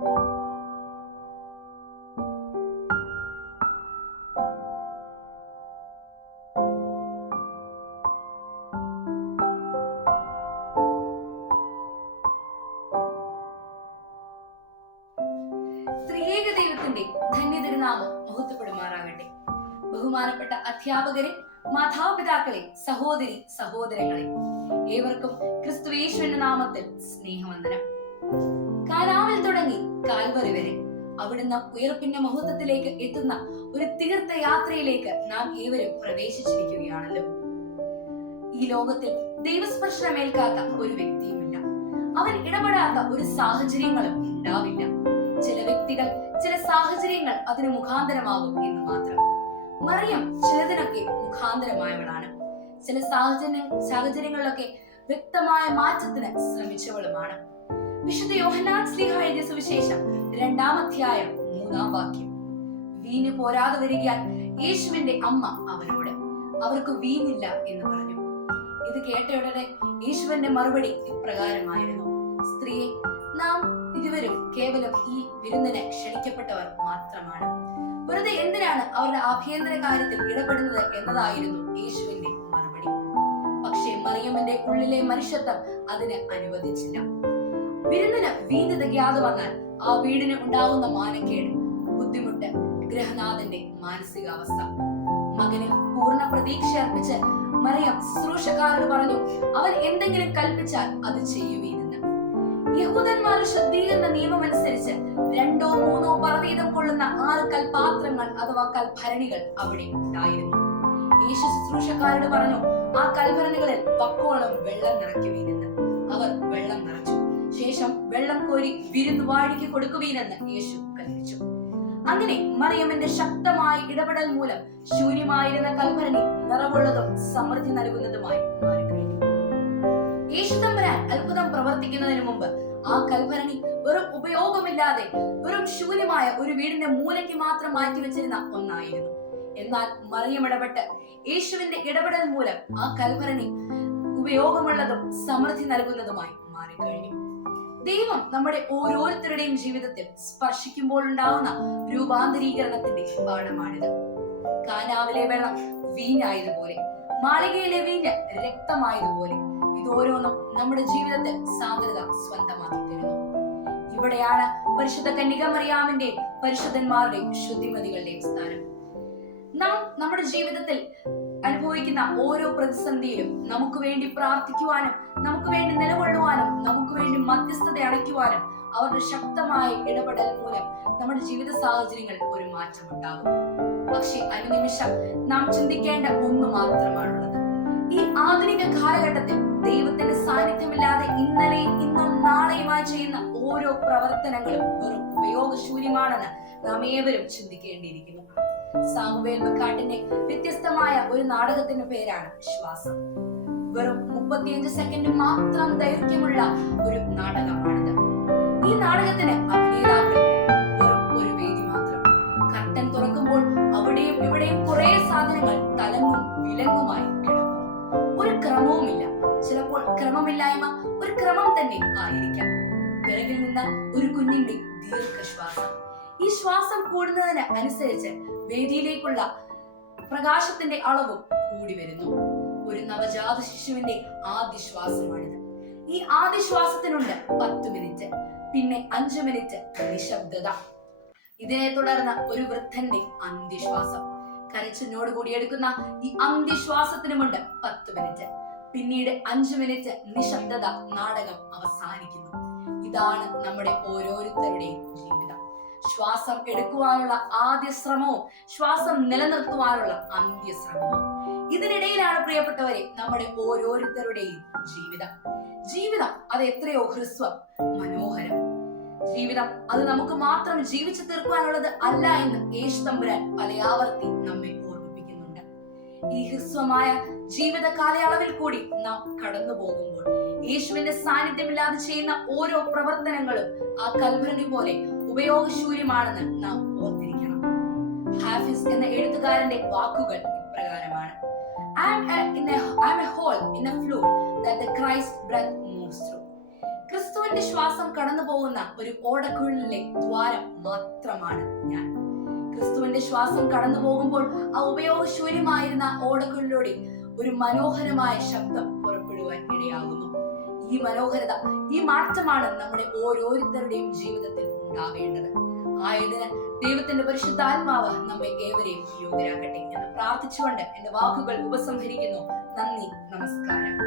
ത്രിയേക ദൈവത്തിന്റെ ധന്യതിരുനാമം മഹത്വപ്പെടുമാറാകട്ടെ. ബഹുമാനപ്പെട്ട അധ്യാപകരെ, മാതാപിതാക്കളെ, സഹോദരി സഹോദരങ്ങളെ, ഏവർക്കും ക്രിസ്തുയേശുവിന്റെ നാമത്തിൽ സ്നേഹവന്ദനം. കാനാവിൽ തുടങ്ങി കാൽവറി വരെ അവിടുന്ന് ഉയർപ്പിന്റെ മഹത്വത്തിലേക്ക് എത്തുന്ന ഒരു തീർത്ഥയാത്രയിലേക്ക് നാം ഏവരും പ്രവേശിച്ചിരിക്കുകയാണല്ലോ. ഈ ലോകത്തിൽ ദൈവസ്പർശനമേൽക്കാത്ത ഒരു വ്യക്തിയുമില്ല. അവൻ ഇടപെടാത്ത ഒരു സാഹചര്യങ്ങളും ഉണ്ടാവില്ല. ചില വ്യക്തികൾ, ചില സാഹചര്യങ്ങൾ അതിന് മുഖാന്തരമാകും എന്ന് മാത്രം. മറിയം ചിലതിനൊക്കെ മുഖാന്തരമായവളാണ്. ചില സാഹചര്യങ്ങളിലൊക്കെ വ്യക്തമായ മാറ്റത്തിന് ശ്രമിച്ചവളുമാണ്. വിശുദ്ധ യോഹന്നാൻ ശ്ലീഹ എഴുതിയ സുവിശേഷം 2-ാം അധ്യായം 3-ാം വാക്യം. വീഞ്ഞ് പോരാതെ വരികയാൽ യേശുവിന്റെ അമ്മ അവനോട്, അവർക്ക് വീഞ്ഞില്ല എന്ന് പറഞ്ഞു. ഇത് കേട്ടയുടനെ യേശുവിന്റെ മറുപടി ഇപ്രകാരമായിരുന്നു: സ്ത്രീയെ, നാം ഇരുവരും കേവലം ഈ വിരുന്നിന് ക്ഷണിക്കപ്പെട്ടവർ മാത്രമാണ്. വെറുതെ എന്തിനാണ് അവരുടെ ആഭ്യന്തര കാര്യത്തിൽ ഇടപെടുന്നത് എന്നതായിരുന്നു യേശുവിന്റെ മറുപടി. പക്ഷേ മറിയമ്മന്റെ ഉള്ളിലെ മനുഷ്യത്വം അതിന് അനുവദിച്ചില്ല. വിരുന്നിന് വീഞ്ഞ് തികയാതെ വന്നാൽ ആ വീടിന് ഉണ്ടാകുന്ന മാനക്കേട്, ബുദ്ധിമുട്ട്, ഗൃഹനാഥന്റെ മാനസികാവസ്ഥ. മകന് പൂർണ്ണ പ്രതീക്ഷ അർപ്പിച്ച് മറിയം ശുശ്രൂഷക്കാരോട് പറഞ്ഞു, അവൻ എന്തെങ്കിലും കൽപ്പിച്ചാൽ അത് ചെയ്യുവീനെന്ന്. യഹൂദന്മാരുടെ ശുദ്ധീകരണ നിയമം അനുസരിച്ച് 2-3 പറവീതം കൊള്ളുന്ന 6 കൽപാത്രങ്ങൾ അഥവാ കൽഭരണികൾ അവിടെ ഉണ്ടായിരുന്നു. യേശു ശുശ്രൂഷക്കാരോട് പറഞ്ഞു, ആ കൽഭരണികളിൽ പക്കോളം വെള്ളം നിറയ്ക്കുവീനെന്ന്. അവർ വെള്ളം നിറച്ചു. ശേഷം വെള്ളം കോരി വിരുന്നുവാഴിക്ക് കൊടുക്കുവീനെന്ന് യേശു കൽപ്പിച്ചു. അങ്ങനെ മറിയമ്മന്റെ ശക്തമായ ഇടപെടൽ മൂലം ശൂന്യമായിരുന്ന കൽഭരണി നിറവുള്ളതും സമൃദ്ധി നൽകുന്നതുമായി മാറിക്കഴിഞ്ഞു. യേശു തമ്പുരാൻ അത്ഭുതം പ്രവർത്തിക്കുന്നതിന് മുമ്പ് ആ കൽഭരണി വെറും ഉപയോഗമില്ലാതെ വെറും ശൂന്യമായ ഒരു വീടിന്റെ മൂലയ്ക്ക് മാത്രം മാറ്റിവെച്ചിരുന്ന ഒന്നായിരുന്നു. എന്നാൽ മറിയം ഇടപെട്ട് യേശുവിന്റെ ഇടപെടൽ മൂലം ആ കൽഭരണി ഉപയോഗമുള്ളതും സമൃദ്ധി നൽകുന്നതുമായി മാറിക്കഴിഞ്ഞു. ദൈവം നമ്മുടെ ഓരോരുത്തരുടെയും ജീവിതത്തിൽ സ്പർശിക്കുമ്പോൾ ഉണ്ടാവുന്ന രൂപാന്തരീകരണത്തിന്റെ പാഠമാണിത്. കാനാവിലെ വെള്ളം വീഞ്ഞായതുപോലെ, മാളികയിലെ വീഞ്ഞ് രക്തമായതുപോലെ, ഇതോരോന്നും നമ്മുടെ ജീവിതത്തിൽ സാന്ദ്രത സ്വന്തമാക്കി തരുന്നു. ഇവിടെയാണ് പരിശുദ്ധ കന്യക മറിയാമിന്റെയും പരിശുദ്ധന്മാരുടെയും ശുദ്ധിമതികളുടെയും സ്ഥാനം. നാം നമ്മുടെ ജീവിതത്തിൽ അനുഭവിക്കുന്ന ഓരോ പ്രതിസന്ധിയിലും നമുക്ക് വേണ്ടി പ്രാർത്ഥിക്കുവാനും, നമുക്ക് വേണ്ടി നിലകൊള്ളുവാനും, നമുക്ക് വേണ്ടി മധ്യസ്ഥത അടയ്ക്കുവാനും അവരുടെ ശക്തമായ ഇടപെടൽ മൂലം നമ്മുടെ ജീവിത സാഹചര്യങ്ങളിൽ ഒരു മാറ്റം ഉണ്ടാകും. പക്ഷെ അനുനിമിഷം നാം ചിന്തിക്കേണ്ട ഒന്ന് മാത്രമാണുള്ളത്: ഈ ആധുനിക കാലഘട്ടത്തിൽ ദൈവത്തിന്റെ സാന്നിധ്യമില്ലാതെ ഇന്നലെയും ഇന്നും നാളെയുമായി ചെയ്യുന്ന ഓരോ പ്രവർത്തനങ്ങളും വെറും ഉപയോഗശൂന്യമാണെന്ന് നാം ഏവരും ചിന്തിക്കേണ്ടിയിരിക്കുന്നു. സാമുവേൽ ബക്കാട്ടിന്റെ വ്യത്യസ്തമായ ഒരു നാടകത്തിന്റെ പേരാണ് ശ്വാസം. വെറും 35 സെക്കൻഡ് മാത്രം ദൈർഘ്യമുള്ള ഒരു നാടകമാണിത്. ഈ നാടകത്തിന് അഭിനേതാക്കളില്ല, വെറും ഒരു വേദി മാത്രം. കർട്ടൻ തുറക്കുമ്പോൾ അവിടെയും ഇവിടെയും കുറെ സാധനങ്ങൾ തലങ്ങും വിലങ്ങുമായി കിടക്കുന്നു. ഒരു ക്രമവുമില്ല. ചിലപ്പോൾ ക്രമമില്ലായ്മ ഒരു ക്രമം തന്നെ ആയിരിക്കാം. പിറകിൽ നിന്ന് ഒരു കുഞ്ഞിന്റെ ദീർഘശ്വാസം. ഈ ശ്വാസം കൂടുന്നതിന് അനുസരിച്ച് വേദിയിലേക്കുള്ള പ്രകാശത്തിന്റെ അളവും കൂടി വരുന്നു. ഒരു നവജാത ശിശുവിന്റെ ആദ്യ ശ്വാസമാണിത്. ഈ ആദ്യ ശ്വാസത്തിനുണ്ട് 10 മിനിറ്റ്, പിന്നെ 5 മിനിറ്റ് നിശബ്ദത. ഇതിനെ തുടർന്ന് ഒരു വൃദ്ധന്റെ അന്ത്യശ്വാസം. കരച്ചിനോട് കൂടി എടുക്കുന്ന ഈ അന്ത്യശ്വാസത്തിനുമുണ്ട് 10 മിനിറ്റ്, പിന്നീട് 5 മിനിറ്റ് നിശബ്ദത. നാടകം അവസാനിക്കുന്നു. ഇതാണ് നമ്മുടെ ഓരോരുത്തരുടെയും ജീവിതം. ശ്വാസം എടുക്കുവാനുള്ള ആദ്യ ശ്രമവും ശ്വാസം നിലനിർത്തുവാനുള്ള അന്ത്യശ്രമവും. ഇതിനിടയിലാണ് പ്രിയപ്പെട്ടവരെ നമ്മുടെ ഓരോരുത്തരുടെയും ജീവിതം അത് എത്രയോ ഹ്രസ്വം, മനോഹരം. ജീവിതം അത് നമുക്ക് മാത്രം ജീവിച്ചു തീർക്കുവാനുള്ളത് അല്ല എന്ന് യേശു തമ്പുരാൻ പലയാവർത്തി നമ്മെ ഓർമ്മിപ്പിക്കുന്നുണ്ട്. ഈ ഹ്രസ്വമായ ജീവിത കാലയളവിൽ കൂടി നാം കടന്നു പോകുമ്പോൾ യേശുവിന്റെ സാന്നിധ്യമില്ലാതെ ചെയ്യുന്ന ഓരോ പ്രവർത്തനങ്ങളും ആ കൽഭരണി പോലെ ഉപയോഗശൂന്യമാണെന്ന് നാം ഓർത്തിരിക്കണം. ഹാഫിസ് എന്ന എഴുത്തുകാരന്റെ വാക്കുകൾ ഇപ്രകാരമാണ്: I am a hole in a flute that the Christ breath moves through. ക്രിസ്തുവിന്റെ ക്രിസ്തുവിന്റെ ശ്വാസം കടന്നു പോകുന്ന ഒരു ഓടക്കുഴലിലെ ദ്വാരം മാത്രമാണ് ഞാൻ. ക്രിസ്തുവിന്റെ ശ്വാസം കടന്നു പോകുമ്പോൾ ആ ഉപയോഗശൂന്യമായിരുന്ന ഓടക്കുഴലിലൂടെ ഒരു മനോഹരമായ ശബ്ദം പുറപ്പെടുവാൻ ഇടയാകുന്നു. ഈ മനോഹരത, ഈ മാറ്റമാണ് നമ്മുടെ ഓരോരുത്തരുടെയും ജീവിതത്തിൽ ഉണ്ടാവേണ്ടത്. ആയതിന് ദൈവത്തിന്റെ പരിശുദ്ധാത്മാവ് നമ്മെ ഏവരെയും യോഗ്യരാക്കട്ടെ എന്ന് പ്രാർത്ഥിച്ചുകൊണ്ട് എന്റെ വാക്കുകൾ ഉപസംഹരിക്കുന്നു. നന്ദി, നമസ്കാരം.